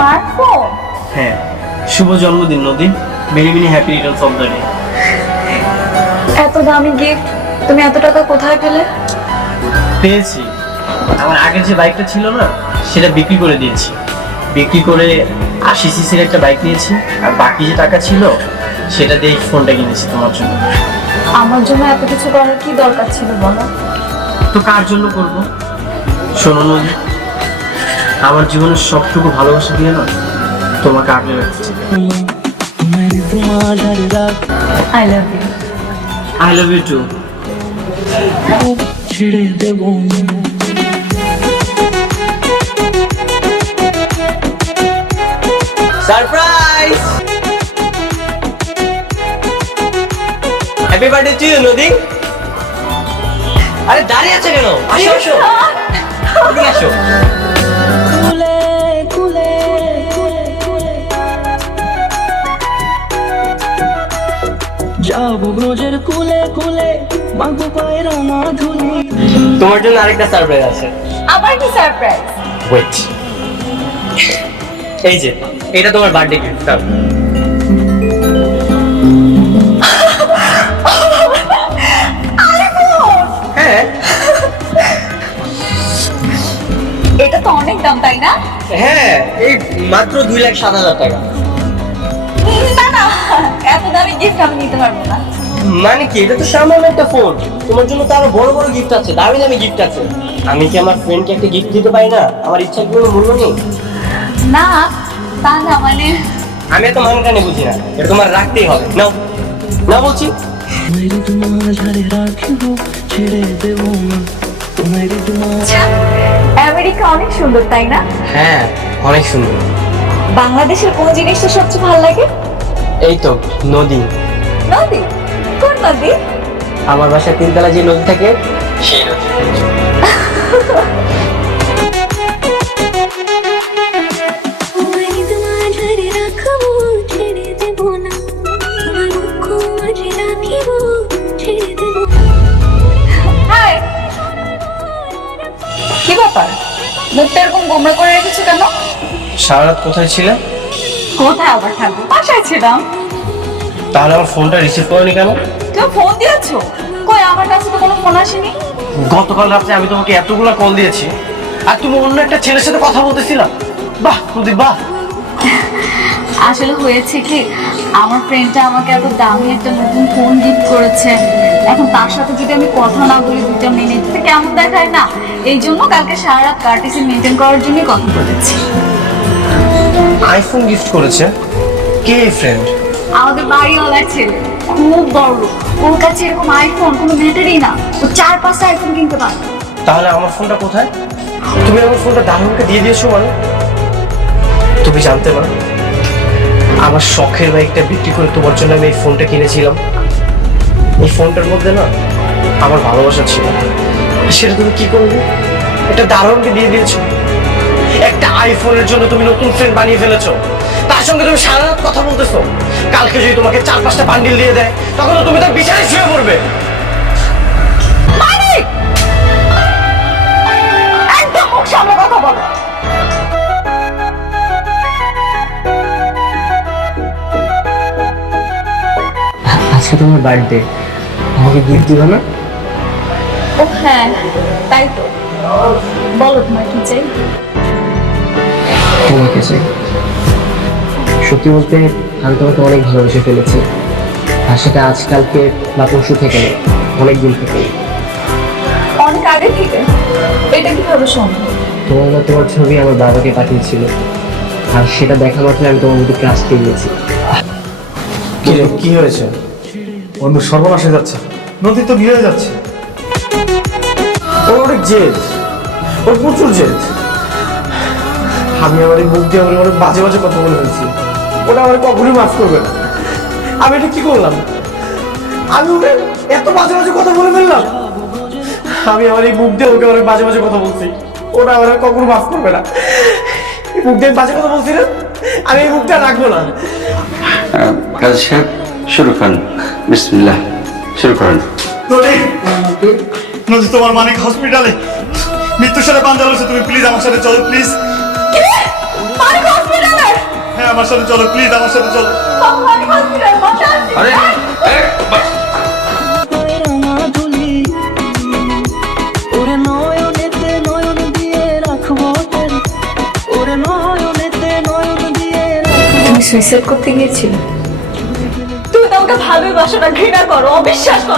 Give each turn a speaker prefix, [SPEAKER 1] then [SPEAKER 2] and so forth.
[SPEAKER 1] Smartphone
[SPEAKER 2] হ্যাঁ শুভ জন্মদিন Nadi. Many many happy returns of the day.
[SPEAKER 1] এত দামি গিফট তুমি এত টাকা কোথায় পেলে?
[SPEAKER 2] পেয়েছি। আমার আগের যে বাইকটা ছিল না সেটা বিক্রি করে দিয়েছি। বিক্রি করে আশি সিসির একটা বাইক নিয়েছি আর বাকি যে টাকা ছিল সেটা দিয়ে ফোনটা কিনেছি তোমার জন্য।
[SPEAKER 1] আমার জন্য এত কিছু করার কি দরকার ছিল বলো?
[SPEAKER 2] তো কার জন্য করব? শোনো নদী। আমার জীবনের সবটুকু ভালোবাসা দিয়ে না তোমাকে আগলে রাখতে চাই
[SPEAKER 1] I love you
[SPEAKER 2] I love you too
[SPEAKER 3] surprise happy birthday to you Nadi আরে দাঁড়িয়ে আছে কেন? আসো আসো। এদিকে আসো।
[SPEAKER 4] মাগো পায়ের ধুলি
[SPEAKER 3] তোমার জন্য আরেকটা সারপ্রাইজ আছে।
[SPEAKER 1] আবার কি সারপ্রাইজ
[SPEAKER 3] ওয়েট এই যে এটা তোমার বার্থডে গিফট হ্যাঁ।
[SPEAKER 1] এটা তো অনেক দাম তাই না?
[SPEAKER 3] হ্যাঁ এই মাত্র দুই লাখ সাত হাজার টাকা।
[SPEAKER 1] না না এত দামি গিফট আমি নিতে পারব না।
[SPEAKER 3] মানে কি? এটা তো সামান্য একটা ফোন তোমার জন্য তো আরও বড় বড় গিফট আছে দামি দামি গিফট আছে। আমি কি আমার ফ্রেন্ডকে একটা গিফট দিতে পারি না? আমার ইচ্ছা কোনো মূল্য নেই?
[SPEAKER 1] না তা না মানে?
[SPEAKER 3] আমি এত মানকানে বুঝি না। এটা তোমার রাখতেই হবে। নাও। না বলছি।
[SPEAKER 4] না মেরি
[SPEAKER 1] আচ্ছা, আমেরিকা অনেক সুন্দর তাই না?
[SPEAKER 3] হ্যাঁ অনেক সুন্দর।
[SPEAKER 1] বাংলাদেশের কোন জিনিসটা সবচেয়ে ভালো লাগে?
[SPEAKER 3] এই তো নদী।
[SPEAKER 1] নদী? কোন নদী?
[SPEAKER 3] আমার বাসায় তিনতলা যে নদী থাকে সেই নদী।
[SPEAKER 1] কি ব্যাপার? মুখটা এরকম করে রেখেছো কেন?
[SPEAKER 2] সারা রাত কোথায় ছিলে?
[SPEAKER 1] কোথায় আবার থাকব? বাসায় ছিলাম।
[SPEAKER 2] তাহলে আমার ফোনটা রিসিভ করনি কেন?
[SPEAKER 1] তুমি ফোন দিয়েছ? কই আমার কাছে তো কোনো ফোন আসেনি?
[SPEAKER 2] গতকাল রাত্রে আমি তোমাকে এতগুলো কল দিয়েছি আর তুমি অন্য একটা ছেলের সাথে কথা বলতেছিলা। বাহ প্রদীপ বাহ।
[SPEAKER 1] আসলে হয়েছে কি আমার ফ্রেন্ডটা আমাকে এত দামি একটা নতুন ফোন গিফট করেছে। এখন তার সাথে যদি আমি কথা না বলি দুটা মিনিট কেমন দেখায় না? এই জন্য কালকে সারা রাত কার্টিসি মেনটেন করার জন্যই কথা বলেছি।
[SPEAKER 2] আইফোন গিফট করেছে কে ফ্রেন্ড
[SPEAKER 1] আমাদের বাড়িওয়ালার ছেলে। খুব বড় ওর কাছে এরকম আইফোন কোনো ম্যাটারই না। ও চার পাঁচটা আইফোন কিনতে পারে।
[SPEAKER 2] তাহলে আমার ফোনটা কোথায়? তুমি আমার ফোনটা দারুণকে দিয়ে দিয়েছ মানে? তুমি জানতে না আমার শখের বাইকটা বিক্রি করে তোমার জন্য আমি এই ফোনটা কিনেছিলাম। এই ফোনটার মধ্যে না আমার ভালোবাসা ছিল। সেটা তুমি কি করবে? এটা দারুণকে দিয়ে দিয়েছ। একটা আইফোনের জন্য তুমি নতুন ফ্রেন্ড বানিয়ে ফেলেছো। তার সঙ্গে তুমি সারা রাত কথা বলতেছো। কালকে যদি তোমাকে চার পাঁচটা বান্ডিল দিয়ে দেয় তখন তো তুমি তার বিচারে শুয়ে পড়বে!
[SPEAKER 1] একদম মুখ সামনে কথা বলো।
[SPEAKER 3] আজকে তোমার বার্থডে। আমাকে গিফট দিবে না?
[SPEAKER 1] ও হ্যাঁ তাই তো। বলো তোমার কি চাই?
[SPEAKER 3] তোমাকে চাই। সত্যি বলতে আমি তোমাকে অনেক ভালোবেসে ফেলেছি। আর সেটা আজকালকে বা পরশু থেকে নেই অনেক দিন থেকে
[SPEAKER 1] অনেক আগে থেকে? এটা কীভাবে সম্ভব?
[SPEAKER 3] তোমার না তোমার ছবি আমার বাবাকে পাঠিয়েছিল। আর সেটা দেখা মাত্র আমি তোমার মধ্যে ক্লাস পেয়ে গেছি
[SPEAKER 2] কি কি হয়েছে?
[SPEAKER 5] অন্য সর্বনাশ হয়ে যাচ্ছে। নদী তো ভিড়ে যাচ্ছে।
[SPEAKER 2] ওর অনেক জেদ। ওর প্রচুর জেদ।
[SPEAKER 5] আমি আমার এই মুখ দিয়ে আমার অনেক বাজে বাজে কথা বলে ফেলছি। ওটা আমার কখনোই মাফ করবে না। আমি এটা কি করলাম? আমি ওকে এত বাজে বাজে কথা বলে ফেললাম। আমি আমার এই মুখ দিয়ে ওকে অনেক বাজে বাজে কথা বলছি। ওটা আমার কখনো মাফ করবে না। এই মুখ দিয়ে বাজে কথা বলছি না আমি এই মুখটা রাখব না।
[SPEAKER 6] কাজী সাহেব শুরু করেন। বিসমিল্লাহ শুরু করেন।
[SPEAKER 5] নদী নদী তোমার মানিক হসপিটালে। মৃত্যুর সাথে বান্ধা হয়েছে তুমি প্লিজ আমার সাথে চলো প্লিজ
[SPEAKER 1] মানিক হসপিটালে?
[SPEAKER 5] হ্যাঁ আমার সাথে চলো প্লিজ আমার সাথে চলো।
[SPEAKER 4] আরে
[SPEAKER 1] সুইসাইড করতে গিয়েছিলে? তুমি তো আমাকে ভালোবাসো না ঘৃণা করো অবিশ্বাস করো।